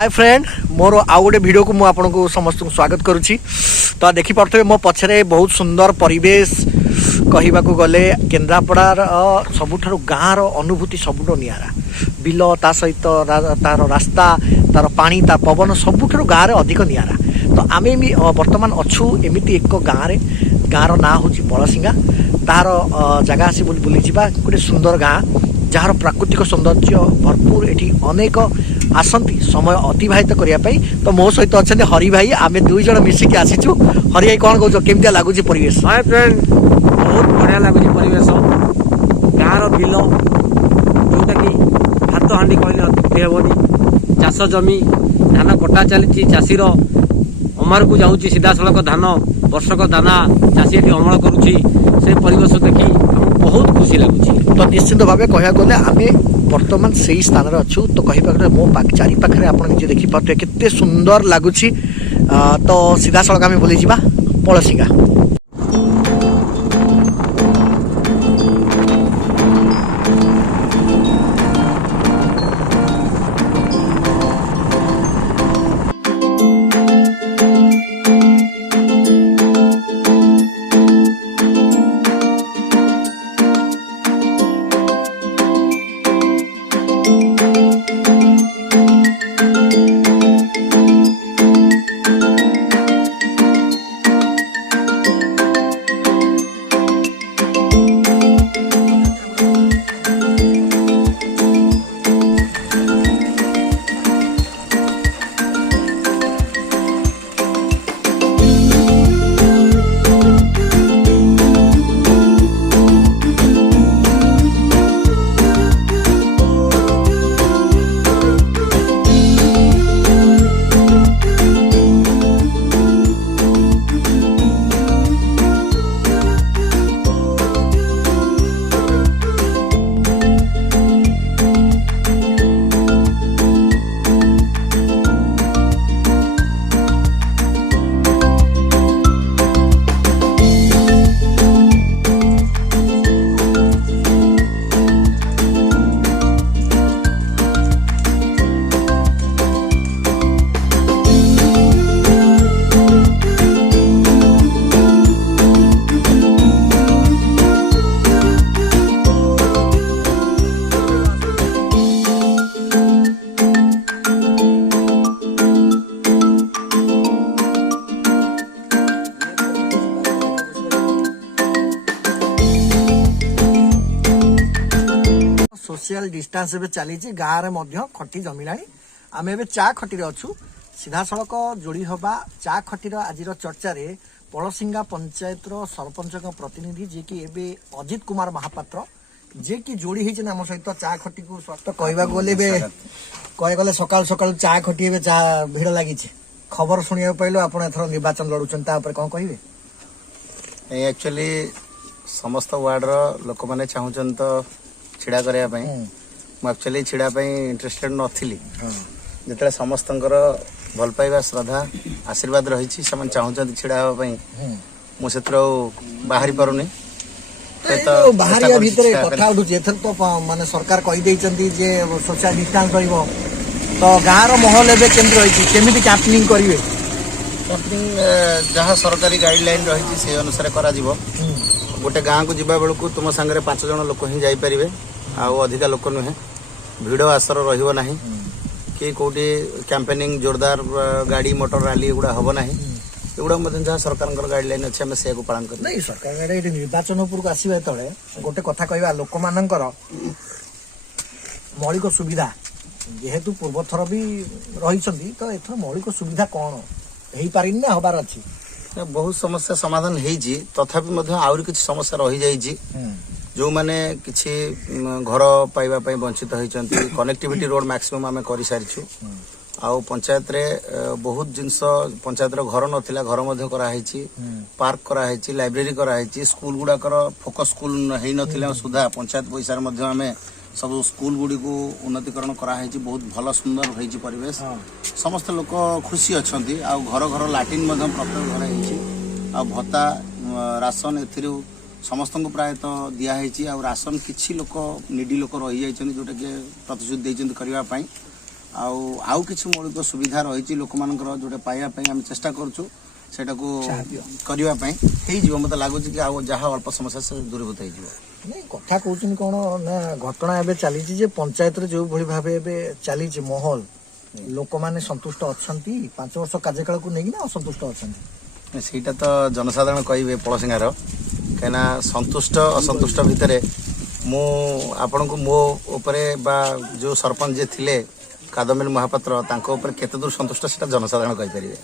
Hi friend मोर आउ गोटे video को मुझे आपको समस्त स्वागत करुच्ची। तो देखिपे मो पछरे बहुत सुंदर परिवेश कहवा गले केन्द्रापड़ार सबुठ गाँव अनुभूति सबुठ निरा बिल ता सहित तार रास्ता तार पानी तार पवन सबुठ गाँव में अधिक निरा। तो आम बर्तमान अच्छू एमती एक गाँव ना हूँ बड़सिंगा तार जगह आसी बुली जा गोटे सुंदर गाँ जार प्राकृतिक सौंदर्य भरपूर एटी अनेक आसती समय अतिवाहित करने। तो मो सहित अच्छा हरि भाई आम दुईज मिसिकी आसीचु। हरि भाई कौन कौन केमती लगुच परिवेश? हाय फ्रेंड बहुत बढ़िया लगुच परिवेश गाँव बिल जोटा कि हाथ हाँडी कहले अत्युक्ति हेबनी। चाष जमी धान कटा चली चाषीर अमर को जाऊँगी सीधा सड़क धान वर्षक दाना चाषी ये अमल करुच्ची से परिवेश देखी बहुत खुशी लगुच। तो निश्चित भाव कह गले आम बर्तमान से स्थान अच्छु। तो कह मो चारि पाखे आप निजे देखिपे केते सुंदर लगुच। तो सीधा सड़क आम बुली जा बड़सिंगा। सोशल डिस्टेंस चली गाँव में खटी जमिला आम ए चा खटी अच्छू। सीधा सड़क जोड़ी हवा चा खटीर आज चर्चा पड़सिंगा पंचायत सरपंच प्रतिनिधि जी की एबे अजित कुमार महापात्र जे कि जोड़ी होती आम सहित चा खटी को तो कहवा गले कह गले सकाल सकाल चा खटी ए चा भिड़ लगी खबर शुणा पाइल आप निर्वाचन लड़ुंट कौन कहे? एक्चुअली समस्त वार्ड लोक मैंने चाहून तो छिड़ा करने एक्चुअली छिड़ा इंटरेस्टेड नथिली जिते समस्त भल पाइबा श्रद्धा आशीर्वाद रही चाहते छिड़ा हाँपाई मुझे बाहरी पारुनी बाहर भितर कथा उठुचे तो माने सरकार कही सोशल डिस्टेंस तो गाँव महल एवं केमती रही केमी कैंपेनिंग करेंगे जहाँ सरकारी गाइडलाइन रही से अनुसार करा गोटे गाँव को जीवा बेलू तुम सांगे 5 जन लोक ही जापरेंगे आउ अधिका लोक नुहे भिड़ आसर रहा कि कौटी कैंपेनिंग जोरदार गाड़ी मोटर रैली एगुड़ा हम ना एगुड़ा जहाँ सरकार गाइडलाइन अच्छे आम से पालन कर नहीं सरकार निर्वाचन उपरको आसवा तले गोटे कथा कहवा लोक मानकर मौलिक सुविधा जेहेतु पूर्व थर भी रही तो एथर मौलिक सुविधा कौन हो पारि ना हबार अच्छी बहुत समस्या समाधान होती तथापि आउरी किसी समस्या रही जाइए जो मैंने किसी घर पाइबा वंचित होती कनेक्टिविटी रोड मैक्सिमम आम कर सारी आउ पंचायत रे बहुत जिनस पंचायत घर नथिला घर मध्य कराई पार्क कराई लाइब्रेरी कराई स्कूल गुड़ाकर फोकस स्कूल है नथिला सुधा पंचायत पैसा आम सब स्कूल गुड़ी को उन्नतीकरण कराई बहुत भल सुंदर होती परिवेश समस्त लोक खुशी अच्छा घर घर लाट्रिन प्रत्येक घर हो भत्ता राशन ए समस्त को प्रायतः दिखाई राशन किसी लोक निडी लोक रही जाइए जोटा कि प्रतिश्रुति करने आउ किछि मौलिक सुविधा रही लोक मानकर जोटा पाइबा पई हम चेष्टा करछु सेटा को करिवा पई हेई जीव मते लागुची कि आउ जहा अल्प समस्या से दूरीभूत हेई जीव नहीं कथा कहउछन कोन ना घटना एबे चली जे पंचायत रे जो भली भाबे एबे चली माहौल लोक माने संतुष्ट अछंती 5 वर्ष कार्यकाल को नेगी ना असंतुष्ट अछंती ସେଇଟା ତ ଜନସାଧାରଣ କହିବେ ପଳସିଙ୍ଗାର କାହିଁକିନା ସନ୍ତୁଷ୍ଟ ଅସନ୍ତୁଷ୍ଟ ଭିତରେ ମୁଁ ଆପଣଙ୍କୁ ମୋ ଉପରେ ବା ଯୋଉ ସରପଞ୍ଚ ଯେ ଥିଲେ କାଦମ୍ବିନୀ ମହାପାତ୍ର ତାଙ୍କ ଉପରେ କେତେ ଦୂର ସନ୍ତୁଷ୍ଟ ସେଟା ଜନସାଧାରଣ କହିପାରିବେ